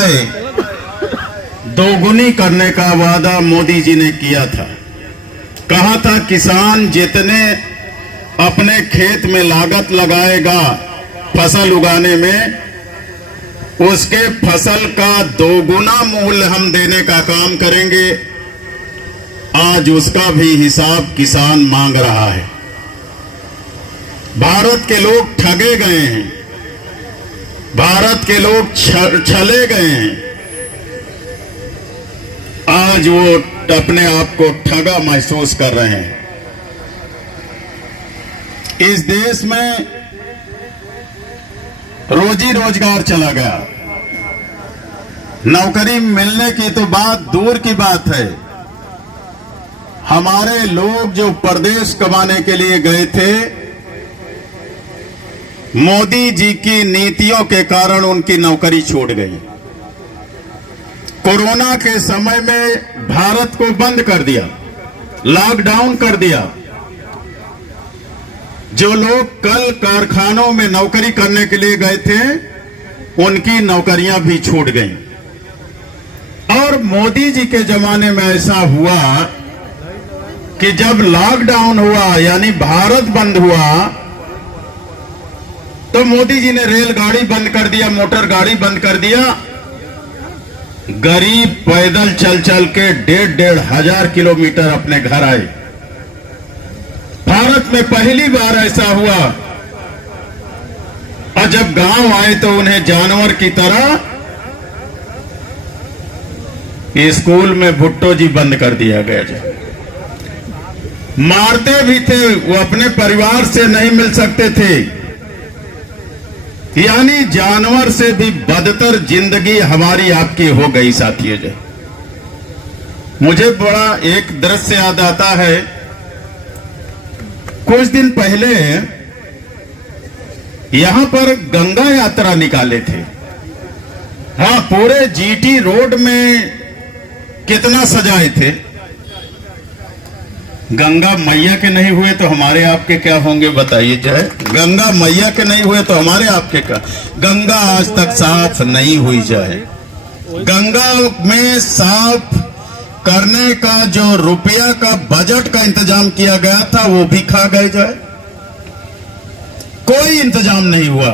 आय दोगुनी करने का वादा मोदी जी ने किया था। कहा था किसान जितने अपने खेत में लागत लगाएगा फसल उगाने में, उसके फसल का दोगुना मूल्य हम देने का काम करेंगे। आज उसका भी हिसाब किसान मांग रहा है। भारत के लोग ठगे गए हैं, भारत के लोग छले गए हैं। आज वो अपने आप को ठगा महसूस कर रहे हैं। इस देश में रोजी रोजगार चला गया। नौकरी मिलने की तो बात दूर की बात है। हमारे लोग जो परदेश कमाने के लिए गए थे, मोदी जी की नीतियों के कारण उनकी नौकरी छूट गई। कोरोना के समय में भारत को बंद कर दिया, लॉकडाउन कर दिया। जो लोग कल कारखानों में नौकरी करने के लिए गए थे, उनकी नौकरियां भी छूट गईं। और मोदी जी के जमाने में ऐसा हुआ कि जब लॉकडाउन हुआ यानी भारत बंद हुआ, तो मोदी जी ने रेलगाड़ी बंद कर दिया, मोटर गाड़ी बंद कर दिया। गरीब पैदल चल चल के 1,500 हजार किलोमीटर अपने घर आए। भारत में पहली बार ऐसा हुआ। और जब गांव आए तो उन्हें जानवर की तरह स्कूल में भुट्टो जी बंद कर दिया गया। मारते भी थे, वो अपने परिवार से नहीं मिल सकते थे। यानी जानवर से भी बदतर जिंदगी हमारी आपकी हो गई साथियों। जी, मुझे बड़ा एक दृश्य याद आता है। कुछ दिन पहले यहां पर गंगा यात्रा निकाले थे। हाँ, पूरे जीटी रोड में कितना सजाए थे। गंगा मैया के नहीं हुए तो हमारे आपके क्या होंगे बताइए। चाहे गंगा मैया के नहीं हुए तो हमारे आपके क्या। गंगा आज तक साफ नहीं हुई। जाए गंगा में साफ करने का जो रुपया का बजट का इंतजाम किया गया था, वो भी खा गए। जाए कोई इंतजाम नहीं हुआ।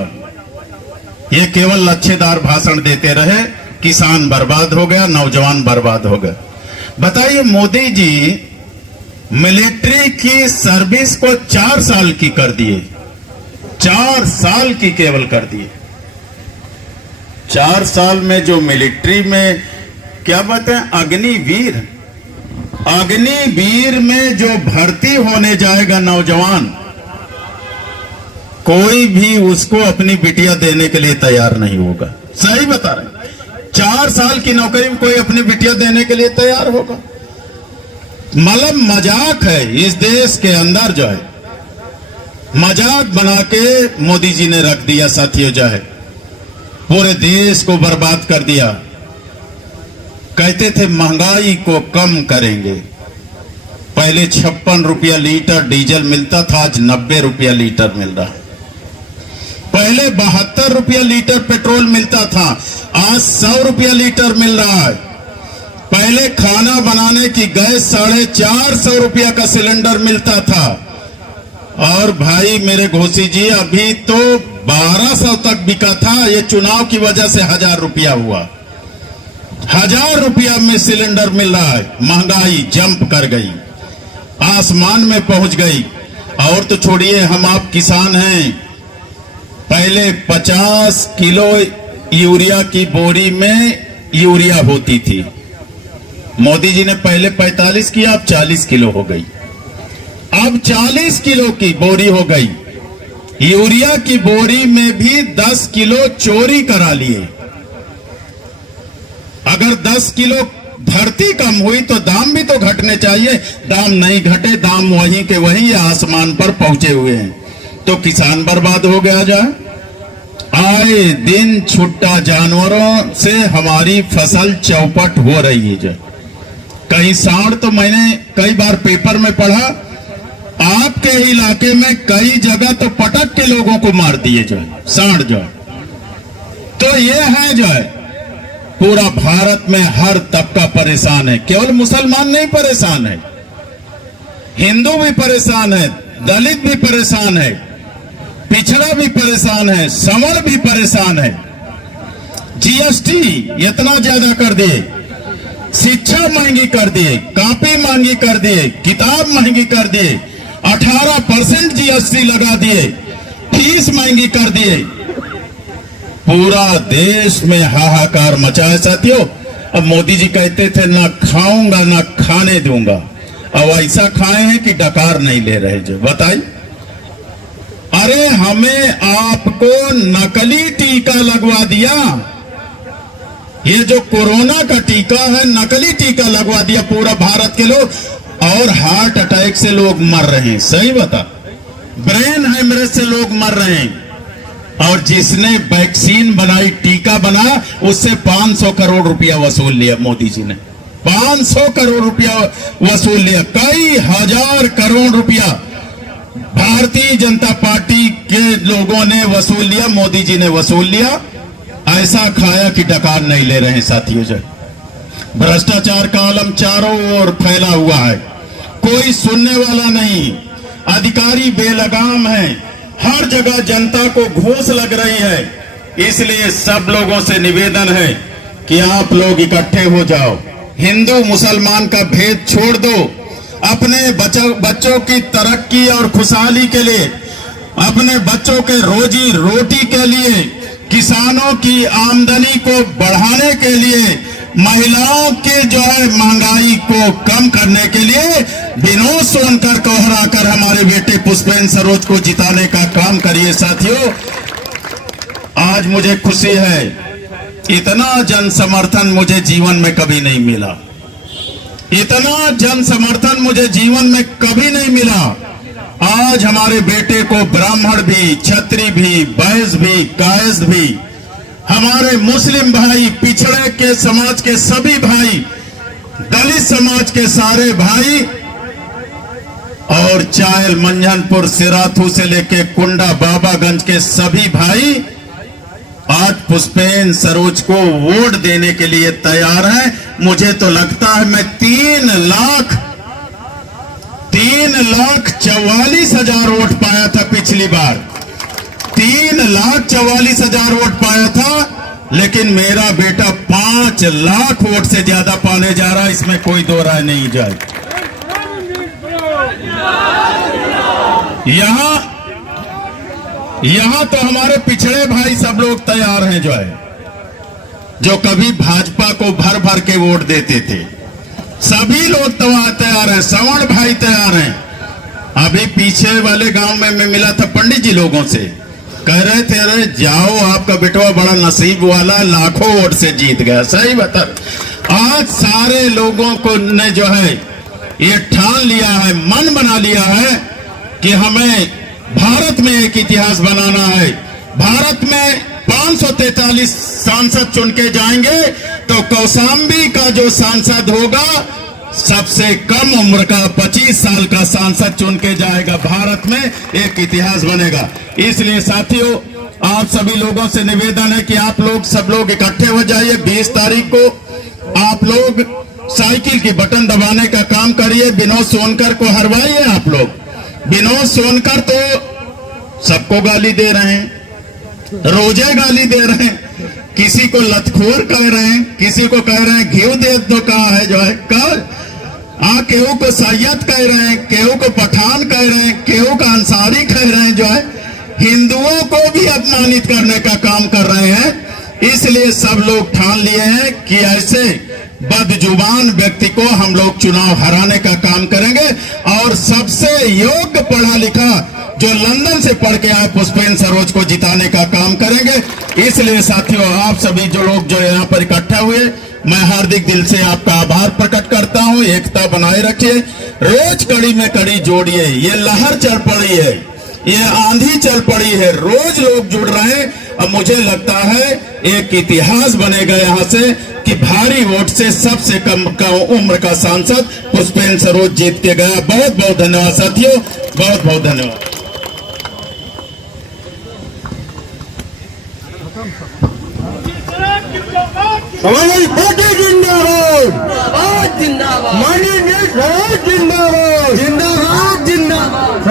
ये केवल लच्छेदार भाषण देते रहे। किसान बर्बाद हो गया, नौजवान बर्बाद हो गए। बताइए, मोदी जी मिलिट्री की सर्विस को 4 साल की कर दिए। 4 साल की केवल कर दिए। 4 साल में जो मिलिट्री में क्या बात है, अग्निवीर, अग्निवीर में जो भर्ती होने जाएगा नौजवान, कोई भी उसको अपनी बिटिया देने के लिए तैयार नहीं होगा। सही बता रहे हैं। 4 साल की नौकरी में कोई अपनी बिटिया देने के लिए तैयार होगा? मतलब मजाक है इस देश के अंदर। जो है मजाक बना के मोदी जी ने रख दिया साथियों। जो है पूरे देश को बर्बाद कर दिया। कहते थे महंगाई को कम करेंगे। पहले 56 रुपया लीटर डीजल मिलता था, आज 90 रुपया लीटर मिल रहा है। पहले 72 रुपया लीटर पेट्रोल मिलता था, आज 100 रुपया लीटर मिल रहा है। पहले खाना बनाने की गैस 450 रुपया का सिलेंडर मिलता था। और भाई मेरे घोसी जी, अभी तो 1200 तक बिका था। ये चुनाव की वजह से 1000 रुपया हुआ। 1000 रुपया में सिलेंडर मिल रहा है। महंगाई जंप कर गई, आसमान में पहुंच गई। और तो छोड़िए, हम आप किसान हैं। पहले 50 किलो यूरिया की बोरी में यूरिया होती थी। मोदी जी ने पहले 45 किया, अब 40 किलो हो गई। अब 40 किलो की बोरी हो गई। यूरिया की बोरी में भी 10 किलो चोरी करा लिए। अगर 10 किलो भर्ती कम हुई तो दाम भी तो घटने चाहिए। दाम नहीं घटे, दाम वहीं के वहीं आसमान पर पहुंचे हुए हैं। तो किसान बर्बाद हो गया। जाए आए दिन छुट्टा जानवरों से हमारी फसल चौपट हो रही है। जाए कहीं सांड, तो मैंने कई बार पेपर में पढ़ा, आपके इलाके में कई जगह तो पटक के लोगों को मार दिए। जो है सांड जो है, तो ये है जो है पूरा भारत में हर तबका परेशान है, केवल मुसलमान नहीं परेशान है, हिंदू भी परेशान है, दलित भी परेशान है, पिछड़ा भी परेशान है, सवर्ण भी परेशान है। जीएसटी इतना ज्यादा कर दिए, शिक्षा महंगी कर दिए, कॉपी महंगी कर दिए, किताब महंगी कर दिए, 18% जीएसटी लगा दिए, फीस महंगी कर दिए, पूरा देश में हाहाकार मचा है साथियों। अब मोदी जी कहते थे ना खाऊंगा ना खाने दूंगा, अब ऐसा खाए हैं कि डकार नहीं ले रहे। जो बताइए, अरे हमें आपको नकली टीका लगवा दिया, ये जो कोरोना का टीका है नकली टीका लगवा दिया पूरा भारत के लोग, और हार्ट अटैक से लोग मर रहे हैं। सही बता, ब्रेन हेमरेज से लोग मर रहे हैं। और जिसने वैक्सीन बनाई, टीका बना, उससे 500 करोड़ रुपया वसूल लिया मोदी जी ने, 500 करोड़ रुपया वसूल लिया। कई हजार करोड़ रुपया भारतीय जनता पार्टी के लोगों ने वसूल लिया, मोदी जी ने वसूल लिया। ऐसा खाया कि डकार नहीं ले रहे हैं साथियों। जो भ्रष्टाचार का आलम चारों ओर फैला हुआ है, कोई सुनने वाला नहीं, अधिकारी बेलगाम है, हर जगह जनता को घूस लग रही है। इसलिए सब लोगों से निवेदन है कि आप लोग इकट्ठे हो जाओ, हिंदू मुसलमान का भेद छोड़ दो, अपने बच्चों की तरक्की और खुशहाली के लिए, अपने बच्चों के रोजी रोटी के लिए, किसानों की आमदनी को बढ़ाने के लिए, महिलाओं के जो है महंगाई को कम करने के लिए विनोद सोनकर को हराकर हमारे बेटे पुष्पेंद्र सरोज को जिताने का काम करिए साथियों। आज मुझे खुशी है, इतना जन समर्थन मुझे जीवन में कभी नहीं मिला, इतना जन समर्थन मुझे जीवन में कभी नहीं मिला। आज हमारे बेटे को ब्राह्मण भी, क्षत्रिय भी, वैश्य भी, कायस्थ भी, हमारे मुस्लिम भाई, पिछड़े के समाज के सभी भाई, दलित समाज के सारे भाई, और चायल, मंझनपुर, सिराथू से लेके कुंडा, बाबागंज के सभी भाई आज पुष्पेंद्र सरोज को वोट देने के लिए तैयार हैं। मुझे तो लगता है मैं 3,44,000 वोट पाया था पिछली बार, 3,44,000 वोट पाया था, लेकिन मेरा बेटा 5 लाख वोट से ज्यादा पाने जा रहा है, इसमें कोई दो राय नहीं जाए। यहां तो हमारे पिछड़े भाई सब लोग तैयार हैं, जो कभी भाजपा को भर भर के वोट देते थे, सभी लोग तैयार हैं, सवर्ण भाई तैयार हैं। अभी पीछे वाले गांव में मैं मिला था पंडित जी लोगों से, कह रहे थे अरे जाओ आपका बेटवा बड़ा नसीब वाला, लाखों वोट से जीत गया। सही बता, आज सारे लोगों को ने जो है ये ठान लिया है, मन बना लिया है कि हमें भारत में एक इतिहास बनाना है। भारत में 543 सांसद चुन के जाएंगे तो कौशाम्बी का जो सांसद होगा सबसे कम उम्र का 25 साल का सांसद चुन के जाएगा। भारत में एक इतिहास बनेगा। इसलिए साथियों, आप सभी लोगों से निवेदन है कि आप लोग सब लोग इकट्ठे हो जाइए। 20 तारीख को आप लोग साइकिल की बटन दबाने का काम करिए, विनोद सोनकर को हरवाइए। आप लोग, विनोद सोनकर तो सबको गाली दे रहे हैं, रोजे गाली दे रहे हैं, किसी को लतखोर कह रहे हैं, किसी को कह रहे हैं घी दे दो, कहा है जो है कल केहू को सैयद कह रहे हैं, केहू को पठान कह रहे हैं, केहू को अंसारी कह रहे हैं, जो है हिंदुओं को भी अपमानित करने का काम कर रहे हैं। इसलिए सब लोग ठान लिए हैं कि ऐसे बदजुबान व्यक्ति को हम लोग चुनाव हराने का काम करेंगे और सबसे योग्य पढ़ा लिखा जो लंदन से पढ़ के आए पुष्पेंद्र सरोज को जिताने का काम करेंगे। इसलिए साथियों, आप सभी जो लोग जो यहाँ पर इकट्ठा हुए, मैं हार्दिक दिल से आपका आभार प्रकट करता हूँ। एकता बनाए रखिए, रोज कड़ी में कड़ी जोड़िए। ये लहर चल पड़ी है, ये आंधी चल पड़ी है, रोज लोग जुड़ रहे हैं। अब मुझे लगता है एक इतिहास बनेगा यहाँ से कि भारी वोट से सबसे कम उम्र का सांसद पुष्पेंद्र सरोज जीत के गया। बहुत बहुत धन्यवाद साथियों, बहुत बहुत धन्यवाद। समाजवादी पार्टी जिंदाबाद जिंदाबाद जिंदाबाद माननीय नेता जिंदाबाद जिंदाबाद जिंदाबाद